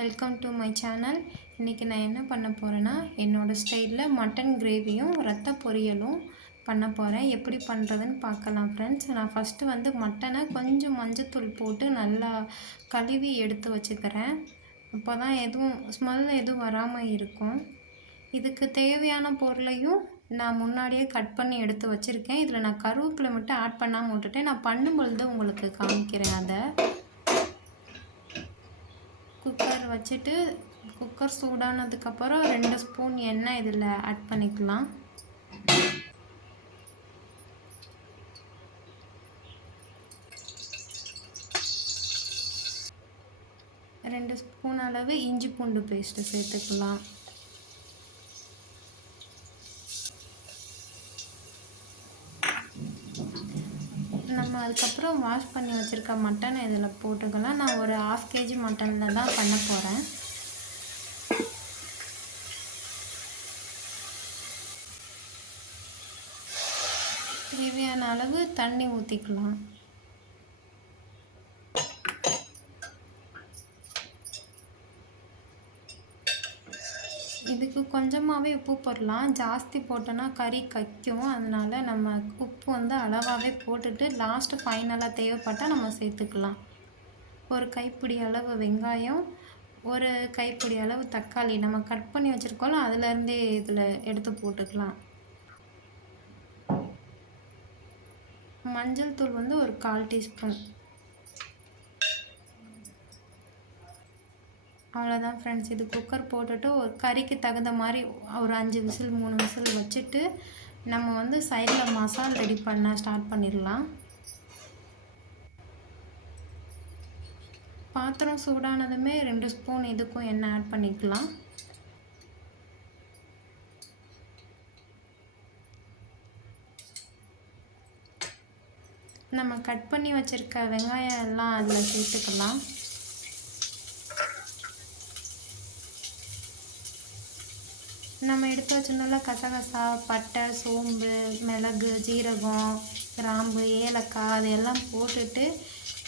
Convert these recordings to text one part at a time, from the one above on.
Welcome to my channel. இன்றைக்கி நான் என்ன பண்ண போகிறேன்னா, என்னோடய ஸ்டைலில் மட்டன் கிரேவியும் ரத்த பொரியலும் பண்ண போகிறேன். எப்படி பண்ணுறதுன்னு பார்க்கலாம் ஃப்ரெண்ட்ஸ். நான் ஃபஸ்ட்டு வந்து மட்டனை கொஞ்சம் மஞ்சத்தூள் போட்டு நல்லா கழுவி எடுத்து வச்சுக்கிறேன். அப்போ தான் எதுவும் ஸ்மெல் எதுவும் வராமல் இருக்கும். இதுக்கு தேவையான பொருளையும் நான் முன்னாடியே கட் பண்ணி எடுத்து வச்சுருக்கேன். இதில் நான் கருவேப்பிலை மட்டும் ஆட் பண்ணாமல் விட்டுட்டேன். நான் பண்ணும்பொழுது உங்களுக்கு காமிக்கிறேன். அதை குக்கர் வச்சுட்டு குக்கர் சூடானதுக்கப்புறம் 2 ஸ்பூன் எண்ணெய் இதில் ஆட் பண்ணிக்கலாம். ரெண்டு ஸ்பூன் அளவு இஞ்சி பூண்டு பேஸ்ட்டு சேர்த்துக்கலாம். நம்ம அதுக்கப்புறம் வாஷ் பண்ணி வச்சுருக்க மட்டனை இதில் போட்டுக்கலாம். நான் ஒரு 1/2 kg மட்டனில் தான் பண்ண போகிறேன். தேவையான அளவு தண்ணி ஊற்றிக்கலாம். இதுக்கு கொஞ்சமாகவே உப்பு போடலாம். ஜாஸ்தி போட்டோன்னா கறி கக்கும். அதனால் நம்ம உப்பு வந்து அளவாகவே போட்டுட்டு லாஸ்ட்டு ஃபைனலாக தேவைப்பட்டால் நம்ம சேர்த்துக்கலாம். ஒரு கைப்பிடி அளவு வெங்காயம், ஒரு கைப்பிடி அளவு தக்காளி நம்ம கட் பண்ணி வச்சுருக்கோம்ல, அதுலேருந்தே இதில் எடுத்து போட்டுக்கலாம். மஞ்சள் தூள் வந்து ஒரு 1/4 டீஸ்பூன். அவ்வளோதான் ஃப்ரெண்ட்ஸ். இது குக்கர் போட்டுட்டு ஒரு கறிக்கு தகுந்த மாதிரி ஒரு 5 விசில் 3 விசில் வச்சுட்டு நம்ம வந்து சைடில் மசாலா ரெடி பண்ண ஸ்டார்ட் பண்ணிடலாம். பாத்திரம் சூடானதுமே 2 ஸ்பூன் இதுக்கும் எண்ணெய் ஆட் பண்ணிக்கலாம். நம்ம கட் பண்ணி வச்சுருக்க வெங்காயம் எல்லாம் அதில் சேர்த்துக்கலாம். நம்ம எடுத்து வச்சிருந்தோம்ல கசகசா, பட்டை, சோம்பு, மிளகு, ஜீரகம், கிராம்பு, ஏலக்காய் அதையெல்லாம் போட்டுட்டு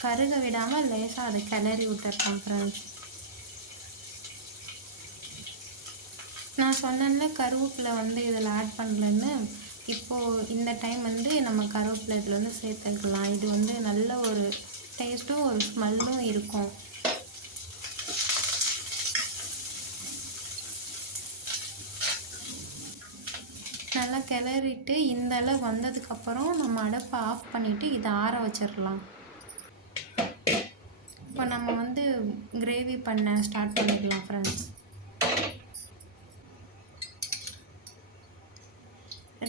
கருக விடாமல் லேசாக அதை கிளறி விட்டுருக்கோம் ஃப்ரெண்ட்ஸ். நான் சொன்னேன்ல கருவேப்பிலை வந்து இதில் ஆட் பண்ணலன்னு. இப்போது இந்த டைம் வந்து நம்ம கருவேப்பிலை இதில் வந்து சேர்த்துக்கலாம். இது வந்து நல்ல ஒரு டேஸ்ட்டும் ஒரு ஸ்மெல்லும் இருக்கும். நல்லா கிளறிட்டு இந்த அளவு வந்ததுக்கப்புறம் நம்ம அடுப்பை ஆஃப் பண்ணிவிட்டு இதை ஆற வச்சிடலாம். இப்போ நம்ம வந்து கிரேவி பண்ண ஸ்டார்ட் பண்ணிடலாம் ஃப்ரெண்ட்ஸ்.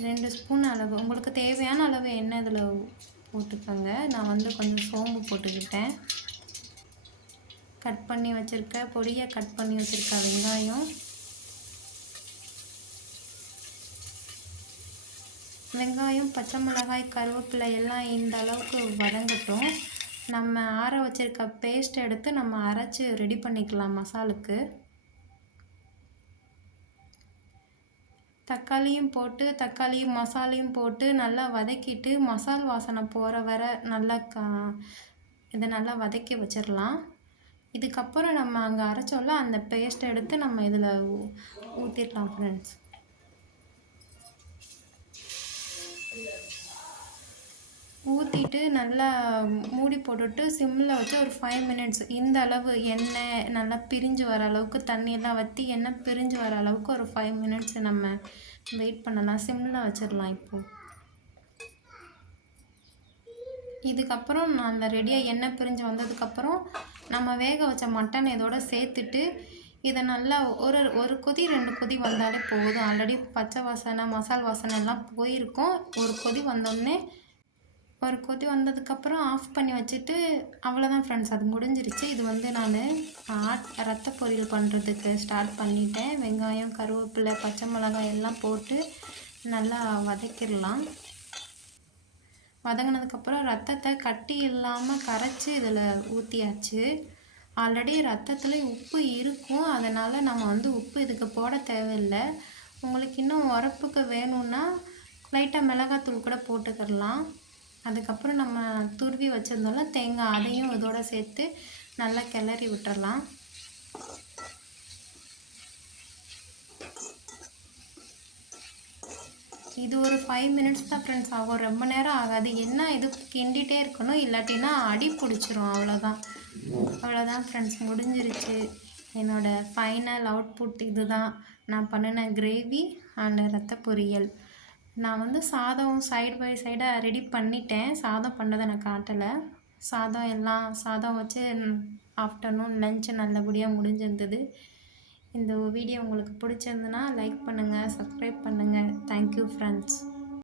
2 ஸ்பூன் அளவு உங்களுக்கு தேவையான அளவு எண்ணெய் இதில் போட்டுக்கோங்க. நான் வந்து கொஞ்சம் சோம்பு போட்டுக்கிட்டேன். கட் பண்ணி வச்சுருக்க பொடியாக கட் பண்ணி வச்சுருக்க வெங்காயம், பச்சை மிளகாய், கருவேப்பிலை எல்லாம் இந்த அளவுக்கு வதங்கட்டும். நம்ம ஆற வச்சுருக்க பேஸ்ட் எடுத்து நம்ம அரைச்சி ரெடி பண்ணிக்கலாம் மசாலுக்கு. தக்காளியும் மசாலையும் போட்டு நல்லா வதக்கிட்டு மசால் வாசனை போகிற வரை நல்லா இதை நல்லா வதக்கி வச்சிடலாம். இதுக்கப்புறம் நம்ம அங்கே அரைச்சோம்ல அந்த பேஸ்ட்டை எடுத்து நம்ம இதில் ஊற்றிடலாம் ஃப்ரெண்ட்ஸ். ஊற்றிட்டு நல்லா மூடி போட்டுட்டு சிம்மில் வச்சு ஒரு 5 மினிட்ஸ் இந்த அளவு எண்ணெய் நல்லா பிரிஞ்சு வர அளவுக்கு தண்ணியெல்லாம் வற்றி எண்ணெய் பிரிஞ்சு வர அளவுக்கு ஒரு 5 மினிட்ஸ் நம்ம வெயிட் பண்ணலாம். சிம்மில் வச்சிடலாம். இப்போது இதுக்கப்புறம் அந்த ரெடியாக எண்ணெய் பிரிஞ்சு வந்ததுக்கப்புறம் நம்ம வேக வச்ச மட்டன் இதோட சேர்த்துட்டு இதை நல்லா ஒரு கொதி 2 கொதி வந்தாலே போதும். ஆல்ரெடி பச்சை வாசனை மசால் வாசனை எல்லாம் போயிருக்கும். ஒரு கொதி வந்ததுக்கப்புறம் ஆஃப் பண்ணி வச்சுட்டு அவ்வளோதான் ஃப்ரெண்ட்ஸ், அது முடிஞ்சிருச்சு. இது வந்து நான் ரத்த பொரியல் பண்ணுறதுக்கு ஸ்டார்ட் பண்ணிட்டேன். வெங்காயம், கருவேப்பிலை, பச்சை மிளகாய் எல்லாம் போட்டு நல்லா வதக்கிடலாம். வதங்கினதுக்கப்புறம் ரத்தத்தை கட்டி இல்லாமல் கரைச்சி இதில் ஊற்றியாச்சு. ஆல்ரெடி ரத்தத்தில் உப்பு இருக்கும். அதனால் நம்ம வந்து உப்பு இதுக்கு போட தேவையில்லை. உங்களுக்கு இன்னும் உரப்புக்கு வேணும்னா லைட்டாக மிளகாத்தூள் கூட போட்டுக்கிடலாம். அதுக்கப்புறம் நம்ம துருவி வச்சுருந்தோம்ல தேங்காய், அதையும் இதோட சேர்த்து நல்லா கிளறி விட்டுறலாம். இது ஒரு 5 மினிட்ஸ் தான் ஃப்ரெண்ட்ஸ் ஆகும், ரொம்ப நேரம் ஆகாது. என்ன இது கிண்டிகிட்டே இருக்கணும், இல்லாட்டினா அடி பிடிச்சிரும். அவ்வளோதான் ஃப்ரெண்ட்ஸ், முடிஞ்சிருச்சு. என்னோடய ஃபைனல் அவுட்புட் இது தான். நான் பண்ணின கிரேவி அண்ட் ரத்த பொரியல். நான் வந்து சாதம் சைடு பை சைடாக ரெடி பண்ணிட்டேன். சாதம் பண்ணதை நான் காட்டலை. சாதம் வச்சு ஆஃப்டர்நூன் லஞ்ச் நல்லபடியாக முடிஞ்சிருந்தது. இந்த வீடியோ உங்களுக்கு பிடிச்சிருந்துன்னா லைக் பண்ணுங்கள், சப்ஸ்கிரைப் பண்ணுங்கள். Thank you friends.